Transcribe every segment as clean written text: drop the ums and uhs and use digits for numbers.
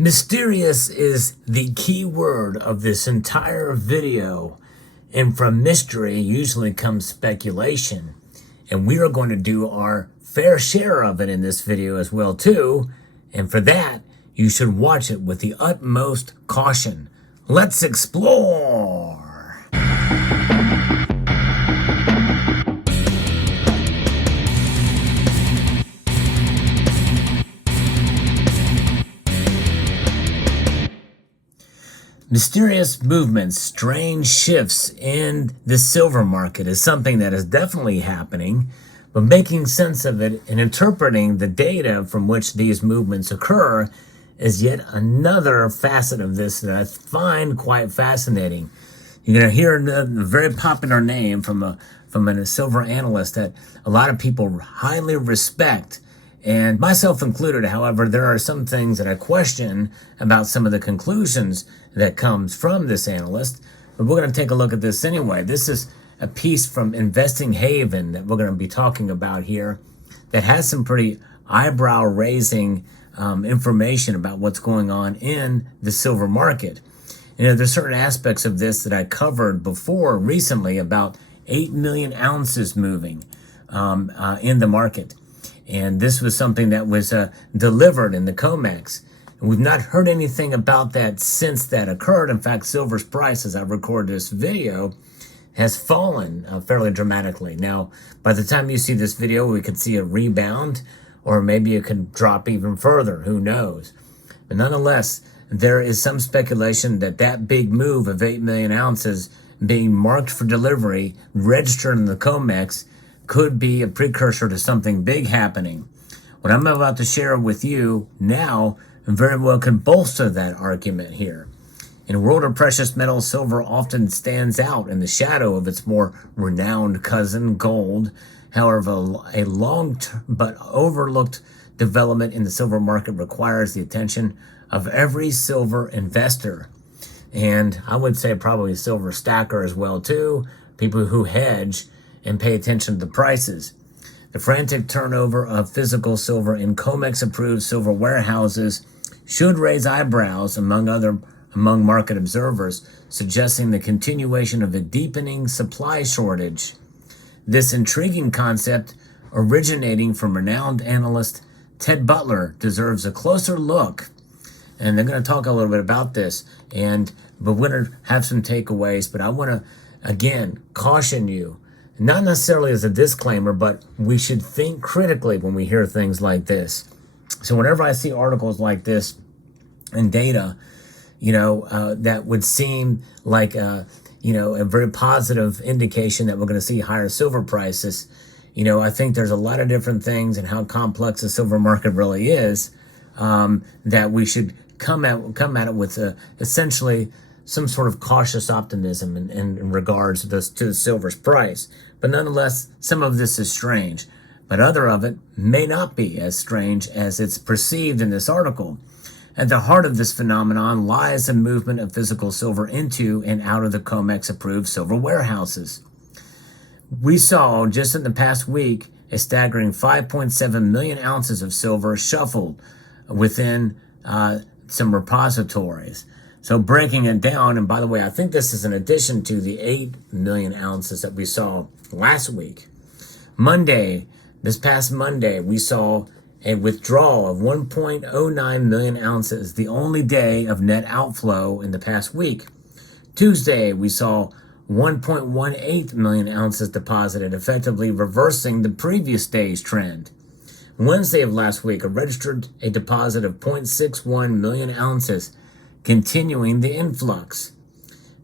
Mysterious is the key word of this entire video, and from mystery usually comes speculation, and we are going to do our fair share of it in this video as well too, and for that you should watch it with the utmost caution. Let's explore! Mysterious movements, strange shifts in the silver market is something that is definitely happening, but making sense of it and interpreting the data from which these movements occur is yet another facet of this that I find quite fascinating. You're going to hear a very popular name from a silver analyst that a lot of people highly respect, and myself included. However, there are some things that I question about some of the conclusions that comes from this analyst, but we're going to take a look at this anyway. This is a piece from Investing Haven that we're going to be talking about here that has some pretty eyebrow-raising information about what's going on in the silver market. You know, there's certain aspects of this that I covered before recently about 8 million ounces moving in the market. And this was something that was delivered in the COMEX. And we've not heard anything about that since that occurred. In fact, silver's price, as I record this video, has fallen fairly dramatically. Now, by the time you see this video, we could see a rebound, or maybe it could drop even further. Who knows? But nonetheless, there is some speculation that that big move of 8 million ounces being marked for delivery, registered in the COMEX, could be a precursor to something big happening. What I'm about to share with you now very well can bolster that argument here. In a world of precious metals, silver often stands out in the shadow of its more renowned cousin, gold. However, a long but overlooked development in the silver market requires the attention of every silver investor. And I would say probably a silver stacker as well too, people who hedge and pay attention to the prices. The frantic turnover of physical silver in COMEX-approved silver warehouses should raise eyebrows among market observers, suggesting the continuation of a deepening supply shortage. This intriguing concept, originating from renowned analyst Ted Butler, deserves a closer look. And they're going to talk a little bit about this, but we're going to have some takeaways. But I want to, again, caution you, not necessarily as a disclaimer, but we should think critically when we hear things like this. So whenever I see articles like this and data, that would seem like, a very positive indication that we're going to see higher silver prices. I think there's a lot of different things and how complex the silver market really is, that we should come at it with essentially some sort of cautious optimism in regards to the silver's price. But nonetheless, some of this is strange, but other of it may not be as strange as it's perceived in this article. At the heart of this phenomenon lies the movement of physical silver into and out of the COMEX-approved silver warehouses. We saw just in the past week a staggering 5.7 million ounces of silver shuffled within some repositories. So breaking it down, and by the way, I think this is in addition to the 8 million ounces that we saw last week. This past Monday, we saw a withdrawal of 1.09 million ounces, the only day of net outflow in the past week. Tuesday, we saw 1.18 million ounces deposited, effectively reversing the previous day's trend. Wednesday of last week, registered a deposit of 0.61 million ounces, continuing the influx.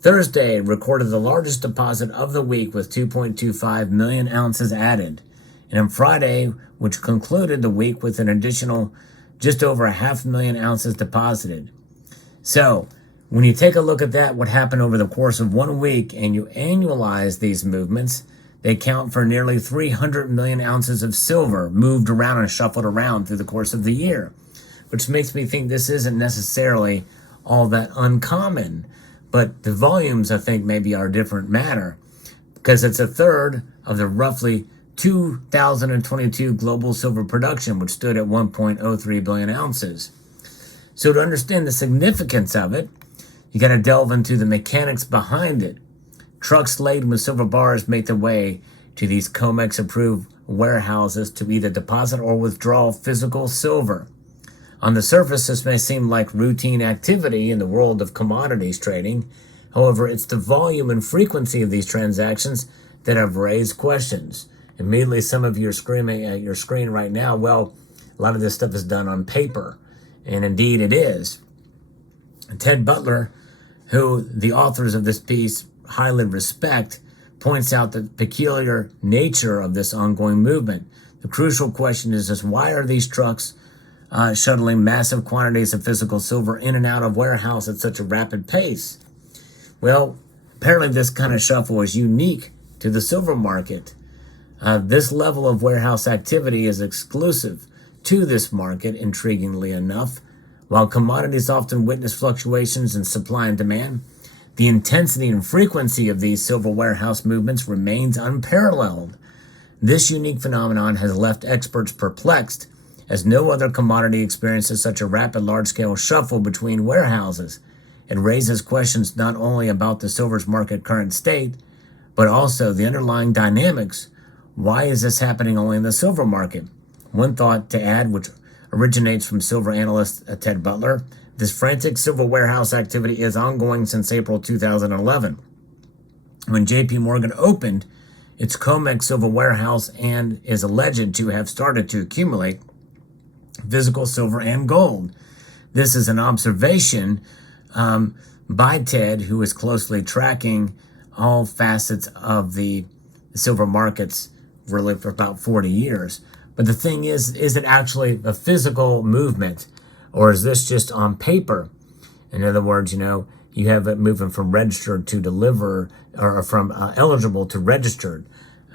Thursday recorded the largest deposit of the week with 2.25 million ounces added. And on Friday, which concluded the week with an additional just over 500,000 ounces deposited. So when you take a look at that, what happened over the course of 1 week, and you annualize these movements, they count for nearly 300 million ounces of silver moved around and shuffled around through the course of the year, which makes me think this isn't necessarily all that uncommon. But the volumes, I think, maybe are a different matter, because it's a third of the roughly 2022 global silver production, which stood at 1.03 billion ounces. So to understand the significance of it, you got to delve into the mechanics behind it. Trucks laden with silver bars make their way to these COMEX-approved warehouses to either deposit or withdraw physical silver. On the surface, this may seem like routine activity in the world of commodities trading. However, it's the volume and frequency of these transactions that have raised questions. Immediately, some of you are screaming at your screen right now, well, a lot of this stuff is done on paper. And indeed it is. Ted Butler, who the authors of this piece highly respect, points out the peculiar nature of this ongoing movement. The crucial question is why are these trucks shuttling massive quantities of physical silver in and out of warehouse at such a rapid pace? Well, apparently this kind of shuffle is unique to the silver market. This level of warehouse activity is exclusive to this market, intriguingly enough. While commodities often witness fluctuations in supply and demand, the intensity and frequency of these silver warehouse movements remains unparalleled. This unique phenomenon has left experts perplexed, as no other commodity experiences such a rapid, large-scale shuffle between warehouses. It raises questions not only about the silver's market current state, but also the underlying dynamics. Why is this happening only in the silver market? One thought to add, which originates from silver analyst Ted Butler, this frantic silver warehouse activity is ongoing since April 2011, when JP Morgan opened its COMEX silver warehouse and is alleged to have started to accumulate physical silver and gold. This is an observation by Ted, who is closely tracking all facets of the silver markets really for about 40 years. But the thing is it actually a physical movement, or is this just on paper? In other words, you have it moving from registered to deliver, or from eligible to registered.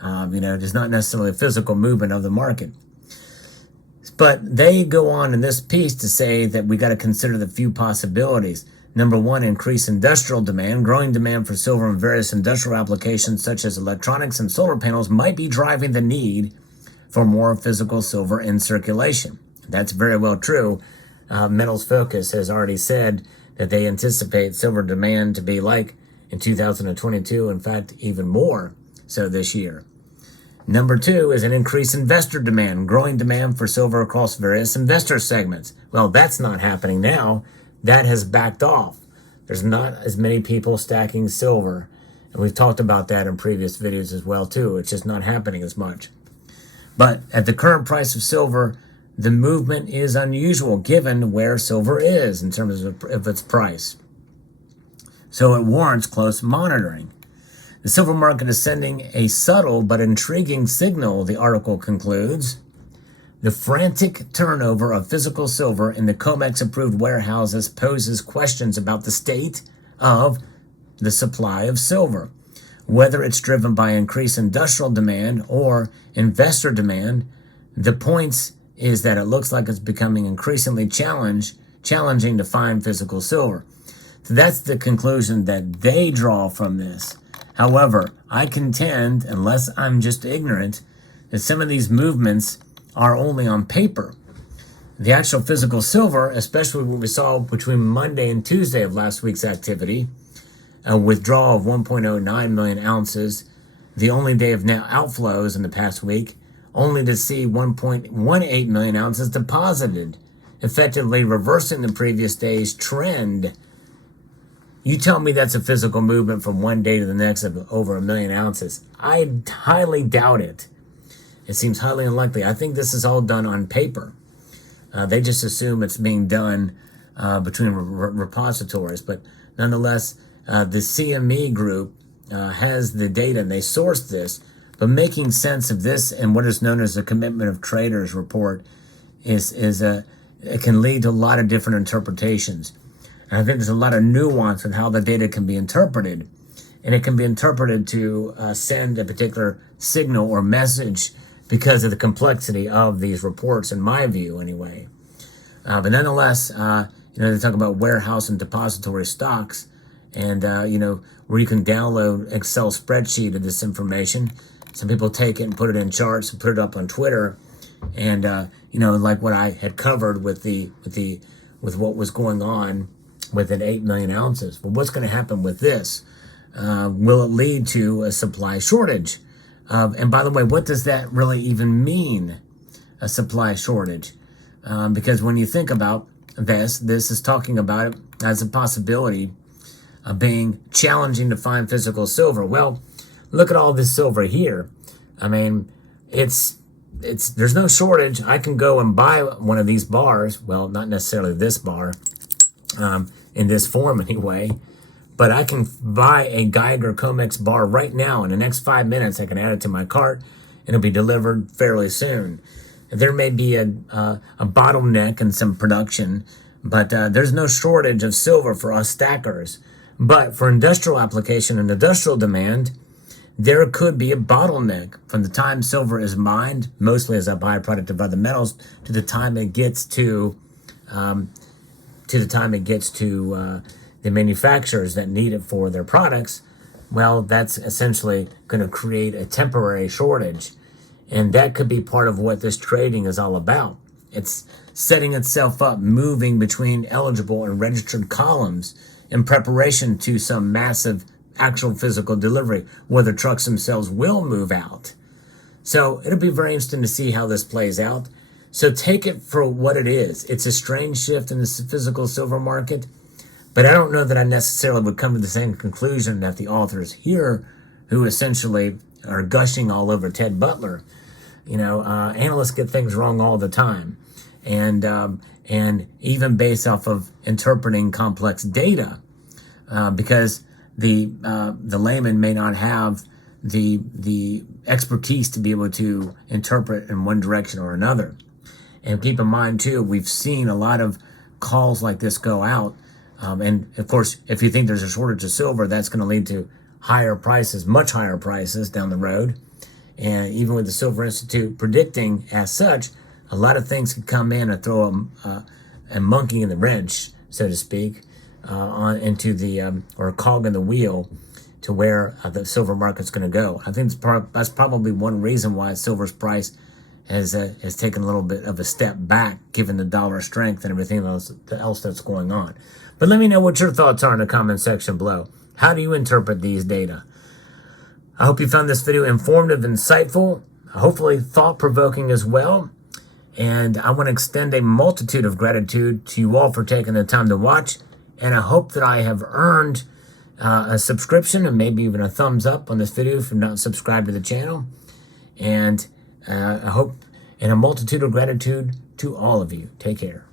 It is not necessarily a physical movement of the market. But they go on in this piece to say that we got to consider the few possibilities. Number one, increased industrial demand. Growing demand for silver in various industrial applications such as electronics and solar panels might be driving the need for more physical silver in circulation. That's very well true. Metals Focus has already said that they anticipate silver demand to be like in 2022, in fact, even more so this year. Number two is an increased investor demand, growing demand for silver across various investor segments. Well, that's not happening now. That has backed off. There's not as many people stacking silver. And we've talked about that in previous videos as well, too. It's just not happening as much. But at the current price of silver, the movement is unusual given where silver is in terms of its price. So it warrants close monitoring. The silver market is sending a subtle but intriguing signal, the article concludes. The frantic turnover of physical silver in the COMEX-approved warehouses poses questions about the state of the supply of silver. Whether it's driven by increased industrial demand or investor demand, the point is that it looks like it's becoming increasingly challenging to find physical silver. So that's the conclusion that they draw from this. However, I contend, unless I'm just ignorant, that some of these movements are only on paper. The actual physical silver, especially what we saw between Monday and Tuesday of last week's activity, a withdrawal of 1.09 million ounces, the only day of net outflows in the past week, only to see 1.18 million ounces deposited, effectively reversing the previous day's trend. You tell me that's a physical movement from one day to the next of over 1 million ounces. I highly doubt it. It seems highly unlikely. I think this is all done on paper. They just assume it's being done between repositories. But nonetheless, the CME group has the data and they sourced this. But making sense of this and what is known as the Commitment of Traders report it can lead to a lot of different interpretations. And I think there's a lot of nuance in how the data can be interpreted. And it can be interpreted to send a particular signal or message because of the complexity of these reports, in my view, anyway. But nonetheless, they talk about warehouse and depository stocks, and where you can download Excel spreadsheet of this information. Some people take it and put it in charts and put it up on Twitter, and like what I had covered with the with what was going on with an 8 million ounces. But what's going to happen with this? Will it lead to a supply shortage? And by the way, what does that really even mean, a supply shortage? Because when you think about this is talking about it as a possibility of being challenging to find physical silver. Well, look at all this silver here. I mean, it's there's no shortage. I can go and buy one of these bars. Well, not necessarily this bar, in this form anyway. But I can buy a Geiger Comex bar right now. In the next 5 minutes, I can add it to my cart, and it'll be delivered fairly soon. There may be a bottleneck in some production, but there's no shortage of silver for us stackers. But for industrial application and industrial demand, there could be a bottleneck from the time silver is mined, mostly as a byproduct of other metals, to the time it gets to the manufacturers that need it for their products. Well, that's essentially going to create a temporary shortage. And that could be part of what this trading is all about. It's setting itself up, moving between eligible and registered columns in preparation to some massive actual physical delivery, where the trucks themselves will move out. So it'll be very interesting to see how this plays out. So take it for what it is. It's a strange shift in the physical silver market. But I don't know that I necessarily would come to the same conclusion that the authors here, who essentially are gushing all over Ted Butler. Analysts get things wrong all the time, and even based off of interpreting complex data, because the layman may not have the expertise to be able to interpret in one direction or another. And keep in mind too, we've seen a lot of calls like this go out. And of course, if you think there's a shortage of silver, that's going to lead to higher prices, much higher prices down the road. And even with the Silver Institute predicting as such, a lot of things could come in and throw a monkey in the wrench, so to speak, into the or a cog in the wheel to where the silver market's going to go. I think that's probably one reason why silver's price has taken a little bit of a step back, given the dollar strength and everything else that's going on. But let me know what your thoughts are in the comment section below. How do you interpret these data? I hope you found this video informative, insightful, hopefully thought-provoking as well. And I want to extend a multitude of gratitude to you all for taking the time to watch. And I hope that I have earned a subscription and maybe even a thumbs up on this video if you're not subscribed to the channel. And I hope, and a multitude of gratitude to all of you. Take care.